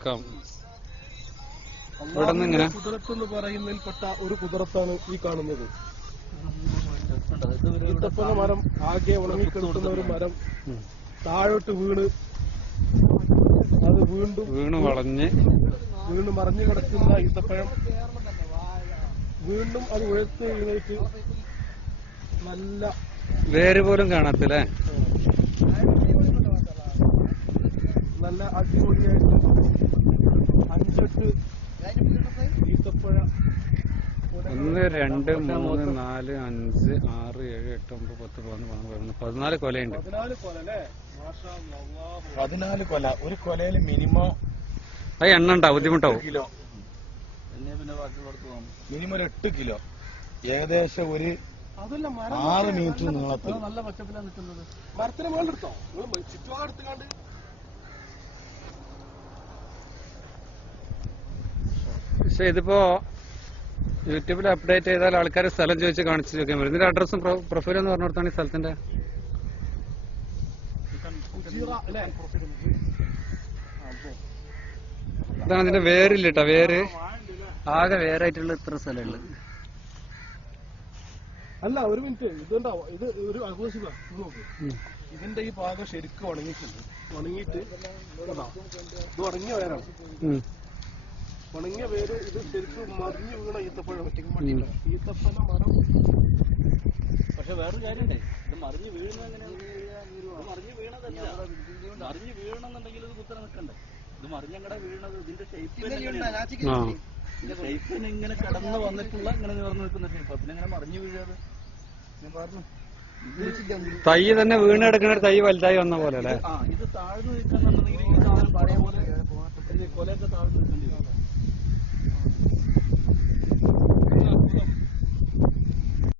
നോക്കാം. ഇവിടെ നിന്ന് ഇങ്ങനെ കുതിരത്ത് എന്ന് പറയുന്നതിൽപ്പെട്ട ഒരു കുതിരത്താണ് ഈ കാണുന്നത്. ഈത്തപ്പന മരം ആകെ ഉണങ്ങിക്കിടക്കുന്ന ഒരു മരം താഴോട്ട് വീണ് അത് വീണ് മറിഞ്ഞു കിടക്കുന്ന ഈത്തപ്പഴം വീണ്ടും അത് ഉയർത്തി എഴുന്നേറ്റ് നല്ല വേര് പോലും കാണത്തില്ലേ, നല്ല അടിപൊളിയായിട്ട് 5-8 ഈത്തപ്പഴ 1 2 3 4 5 6 7 8 9 10 11 12 14 കൊലയുണ്ട്. 14 കൊല. ഒരു കൊലയിൽ മിനിമം അത് എണ്ണ ഉണ്ടാവും, ബുദ്ധിമുട്ടാവും. കിലോ മിനിമം 8 കിലോ, ഏകദേശം ഒരു 6 മീറ്റർ നീളത്തിൽ. നല്ല പച്ചപ്പിലാണ് നിൽക്കുന്നത്. മരത്തിന് മേലെടുത്തോ ചുറ്റുപാട് എടുത്തുകാണ്ട് പക്ഷെ ഇതിപ്പോ യൂട്യൂബിൽ അപ്ഡേറ്റ് ചെയ്താൽ ആൾക്കാർ സ്ഥലം ചോദിച്ച് കാണിച്ചു നോക്കിയാൽ മതി. ഇതിന്റെ അഡ്രസ്സും പ്രൊഫൈലും എന്ന് പറഞ്ഞു കൊടുത്താണ് ഈ സ്ഥലത്തിന്റെ. ഇതാണ് ഇതിന്റെ വേരില്ല കേട്ടോ, വേര് ആകെ വേരായിട്ടുള്ള ഇത്ര സ്ഥലമുള്ളത്. അല്ല ഒരു മിനിറ്റ്, ഇതുണ്ടാവും. ഇത് ഒരു ആഘോഷിക നോക്ക്. ഇതിന്റെ ഈ ഭാഗം ശരിക്കും ഉണങ്ങിയിട്ടുണ്ട്. ഉണങ്ങിയിട്ട് ഇത് ഉണങ്ങിയ വേരാണ്. ഉണങ്ങിയ വേര് ഇത് ശരിക്കും മറിഞ്ഞു വീണ ഈത്തപ്പഴം. ഈത്തപ്പന മരം. പക്ഷെ വേറൊരു കാര്യമുണ്ടേ, ഇത് മറിഞ്ഞു വീഴുന്നത് എങ്ങനെയാണ്? മറിഞ്ഞു വീണതല്ല, മറിഞ്ഞു വീഴണമെന്നുണ്ടെങ്കിൽ ഇത് കുത്തനെ നിൽക്കണ്ടേ. ഇത് മറിഞ്ഞങ്ങടെ വീണത് ഇതിന്റെ ഷേപ്പ് ഇങ്ങനെ കടന്നു വന്നിട്ടുള്ള ഇങ്ങനെ നിവർന്നു നിൽക്കുന്ന ഷേപ്പ്. പിന്നെ ഇങ്ങനെ മറിഞ്ഞു വീഴാതെ ഞാൻ പറഞ്ഞു. തൈ തന്നെ വീണെടുക്കുന്ന ഒരു തൈ വലുതായി വന്ന പോലെ അല്ലേ? ഇത് താഴ്ന്നു നിൽക്കുന്നുണ്ടെങ്കിൽ ഈ സാധനം പഴയ പോലെ കൊലയൊക്കെ താഴ്ന്നു നിൽക്കേണ്ടി വരും.